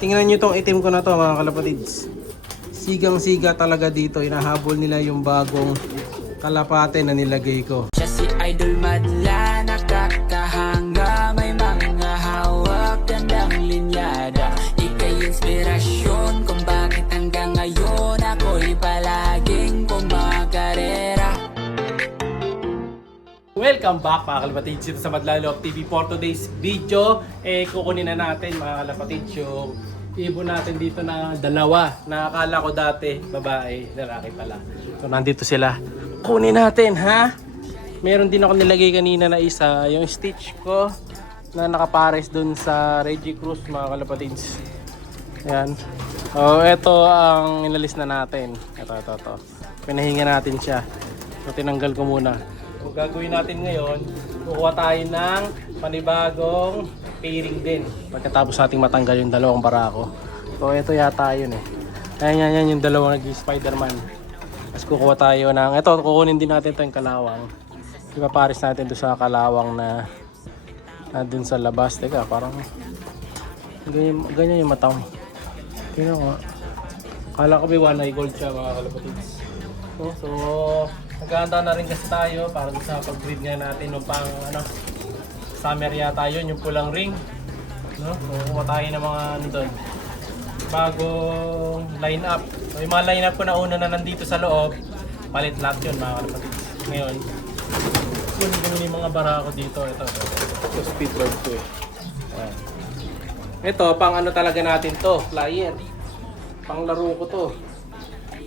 Tingnan nyo tong itim ko na to mga kalapatids. Sigang-siga talaga dito. Inahabol nila yung bagong kalapate na nilagay ko. Siya si Idol Madla, nakakahanga, may mga hawak, gandang linyada. Ika'y inspirasyon kung bakit hanggang ngayon ako'y palaging kumakarera. Welcome back mga kalapatids dito sa Madla Love TV. For today's video, kukunin na natin mga kalapatids yung ibon natin dito na dalawa. Nakakala ko dati, babae, lalaki pala. So nandito sila. Kunin natin ha. Meron din ako nilagay kanina na isa, yung stitch ko na nakapares dun sa Reggie Cruz mga kalapatids. Ayan. So ito ang inalis na natin. Ito. Pinahinga natin siya. So tinanggal ko muna. So gagawin natin ngayon, kukuha tayo ng panibagong pairing din. Pagkatapos nating matanggal yung dalawang barako. So ito yata yun eh. Ayan yung dalawang nag-Spider-Man. Tapos kukuha tayo ng, ito kukunin din natin ito yung kalawang. Ipapares natin doon sa kalawang na dun sa labas. Teka, parang ganyan yung mata mo. Tingnan ko nga. Kala ko may one eye gold siya mga kalapatids. So naghahanda na rin kasi tayo para sa pag-breed nga natin ng pang summer yata yun, yung pulang ring. No? So kuha tayo ng mga doon. Bagong line-up. So yung mga line-up ko na una na nandito sa loob, palit lahat yun mga kalapatids. Ngayon, yun yung mga barako dito. Ito speedbird ko eh. Ayan. Ito, pang ano talaga natin to, flyer. Pang laro ko to.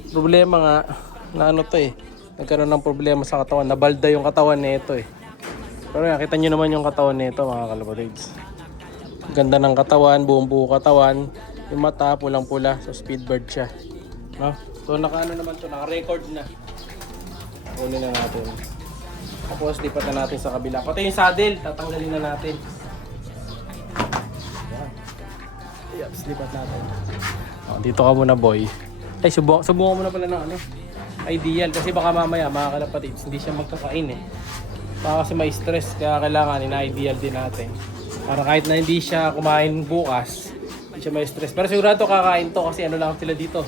Problema nga, na ano to eh. Nagkaroon ng problema sa katawan. Nabalda yung katawan nito eh. Pero yan, kita nyo naman yung katawan nito mga kalapatids. Ganda ng katawan, buong buo katawan. Yung mata, pulang-pula. So speedbird siya. No? So naka-ano naman to, naka-record na. Kunin na natin. Tapos lipat na natin sa kabila. Pati yung saddle, tatanggalin na natin. Yaps, lipat natin. Dito ka muna boy. Ay, subukan mo na pala ng ano. Ideal kasi baka mamaya mga kalapatids hindi siya magkakain eh. Baka kasi may stress kaya kailangan ina-ideal din natin. Para kahit na hindi siya kumain bukas, hindi siya may stress. Pero sigurado kakain to kasi ano lang sila dito.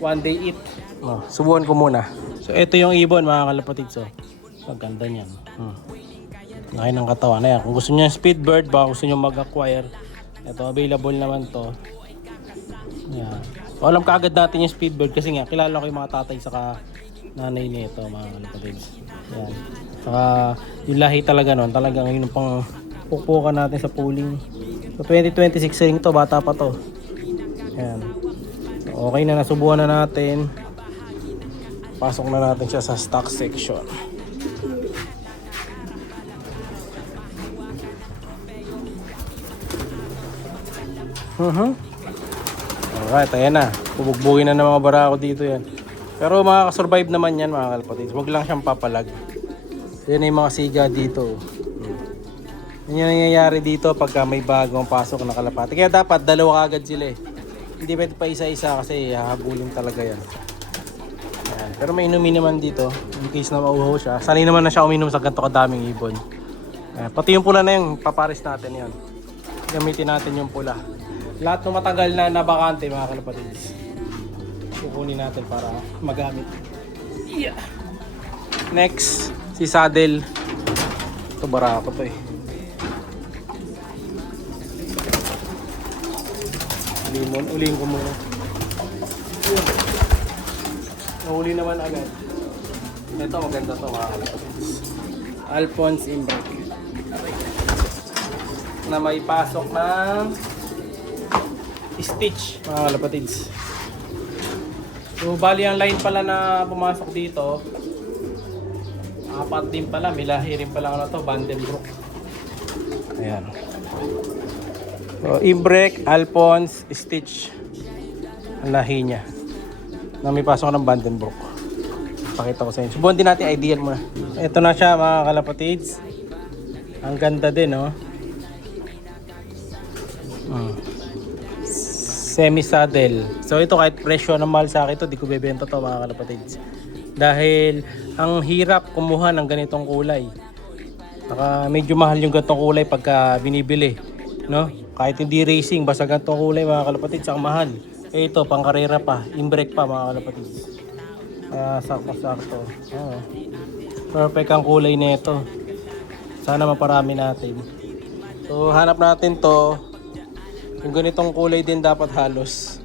One day eat. Subukan ko muna. So ito yung ibon mga kalapatids. So, ang ganda niyan. Laki ng katawan. Ayan, kung gusto niyo yung speedbird, baka gusto niyo mag-acquire. Ito available naman to. Ayan. So, alam kaagad natin yung speedbird kasi nga kilala ko yung mga tatay saka nanay nito mga kalapatids. Ayan. Saka yung lahi talaga nun, talagang yun pang pukpukan natin sa pooling. So 2026 ring to, bata pa to. Ayan. So, okay na, nasubukan na natin. Pasok na natin siya sa stock section. Alright, ayan na. Bubugbugin na ng mga barako dito yan. Pero makakasurvive naman yan mga kalapatids. Huwag lang siyang papalag. Yan na yung mga siga dito. Yan yung nangyayari dito pagka may bagong pasok na kalapati. Kaya dapat dalawa agad sila eh. Hindi pwede pa isa-isa kasi hahabulin talaga yan. Ayan. Pero may inumin naman dito. In case na mauho siya. Sanay naman na siya uminom sa ganito kadaming ibon. Ayan. Pati yung pula na yung paparis natin yan. Gamitin natin yung pula. Lahat ng matagal na nabakante mga kalapatids, kukunin natin para magamit. Yeah. Next, si saddle. Ito barako to eh. Ulihin ko muna. Nahuli naman agad. Ito maganda to mga kalapatids. Alphonse Imbrek. Na may pasok ng stitch mga kalapatids. So bali ang line pala na pumasok dito, apat din pala, may lahi rin pala ano to, Vandenbroek. Ayan. So Imbrek, Alphonse, Stitch ang lahi niya na may pasok ng Vandenbroek. Pakita ko sa inyo. Subukan din natin ideal muna. Ito na siya mga kalapatids. Ang ganda din oh. Semi-saddle. So ito kahit presyo ng mahal sa akin ito, di ko bebenta to mga kalapatids. Dahil ang hirap kumuha ng ganitong kulay. Medyo mahal yung ganitong kulay pagka binibili, no? Kahit hindi racing, basta ganitong kulay mga kalapatids, ang mahal. Ito, pang karera pa, imbrek pa mga kalapatids. Sakto-sakto. Oo. Perfect ang kulay nito. Sana maparami natin. So hanap natin to. Yung ganitong kulay din dapat halos.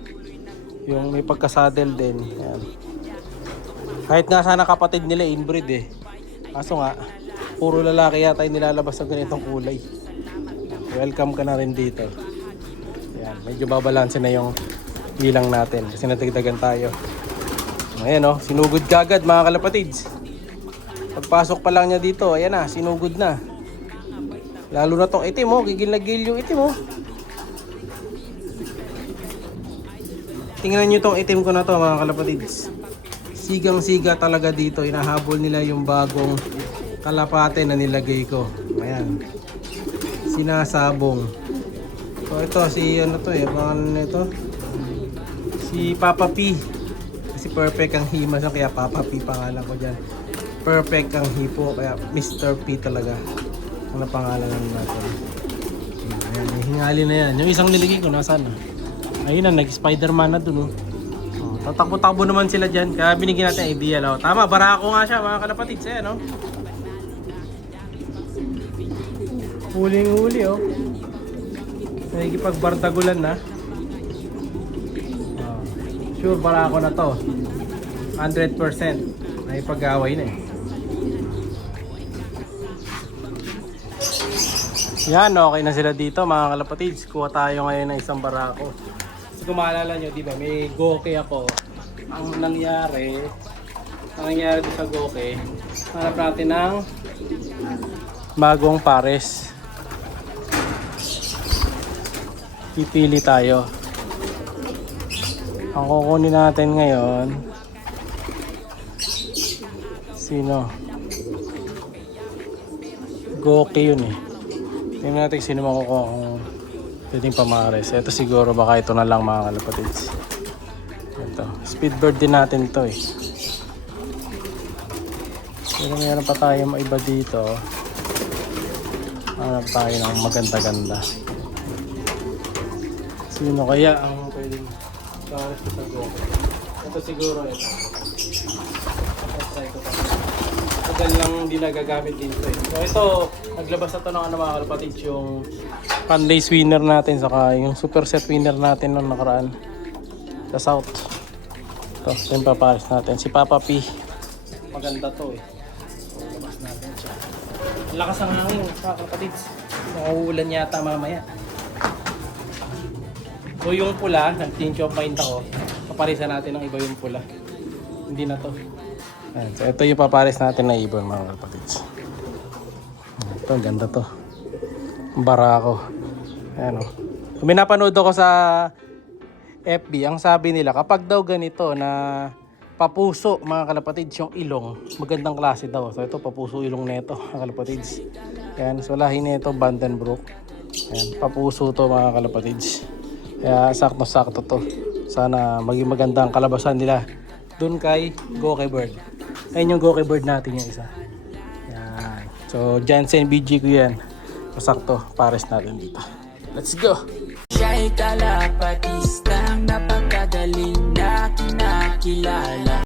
Yung may pagka-saddle din. Yan. Kahit nga sana kapatid nila inbreed eh. Kaso nga, puro lalaki yata yung nilalabas sa ganitong kulay. Welcome ka na rin dito. Yan, medyo babalanse na yung bilang natin kasi natagdagan tayo. Ayan o, sinugod kagad mga kalapatids. Pagpasok pa lang niya dito, ayan na, sinugod na. Lalo na tong itim o, gigil na gigil yung itim o. Tingnan nyo tong itim ko na to mga kalapatids. Sigang-siga talaga dito, inahabol nila yung bagong kalapate na nilagay ko. Ayan. Sinasabong. So ito si ano to pangalan nito. Si Papa P. Kasi perfect ang himas kaya Papa P pangalan ko diyan. Perfect ang hipo kaya Mr. P talaga. Ano pangalan natin? Ayan, hingali na yan. Yung isang niligay ko nasaan na? Ayun na, nag-Spider-Man na dun oh. Tatakbo-takbo naman sila dyan. Kaya binigyan natin idea lang. Tama, barako nga siya mga kalapatids. Ayan oh. Huling-huli oh. Nagigipagbardagulan na. Sure barako na to. 100%. Nakipag-away na eh. Yan, okay na sila dito mga kalapatids. Kuha tayo ngayon ng isang barako. Kasi kung maalala nyo, di ba, may goke ako. Ang nangyari dito sa goke, hanap natin ng bagong pares. Pipili tayo. Ang kukunin natin ngayon, sino? Goke yun eh. Tingnan natin sino makukuha kung pwedeng pamares. Ito siguro baka ito na lang mga kalapatids. Ito. Speedbird din natin to eh. Pero meron pa tayo maiba dito. Hanap tayo ng maganda-ganda. Sino kaya ang pwedeng pares sa goke? Ito siguro ito. Ito pa. Tagal lang hindi nagagamit dito eh. So ito, naglabas na to ng mga kalapatids yung Pandays winner natin saka yung super set winner natin nung nakaraan sa South. Ito yung papares natin. Si Papa P. Maganda to eh. So labas natin siya. Lakas ang hangin mga kalapatids. Nakauulan yata mamaya. So yung pula, nag-change of mind ako. Paparisan natin ng iba yung pula. Hindi na to. Ayan, so ito yung papares natin na ibon mga kapatids. Ito, ganda to. Barako. Ayan o. Kung napanood ako sa FB, ang sabi nila, kapag daw ganito na papuso mga kalapatids yung ilong, magandang klase daw. So ito, papuso ilong nito mga kalapatids. Ayan, so lahi nito, Vandenbroek. Ayan, papuso to mga kalapatids. Kaya sakto-sakto to. Sana maging maganda ang kalabasan nila dun kay Goke Bird. Ayun yung Goke Bird natin yung isa. Yan. So Jansen BG ko yan. Sakto, pares natin dito. Let's go! Siya'y kalapatistang napakagaling na kinakilala.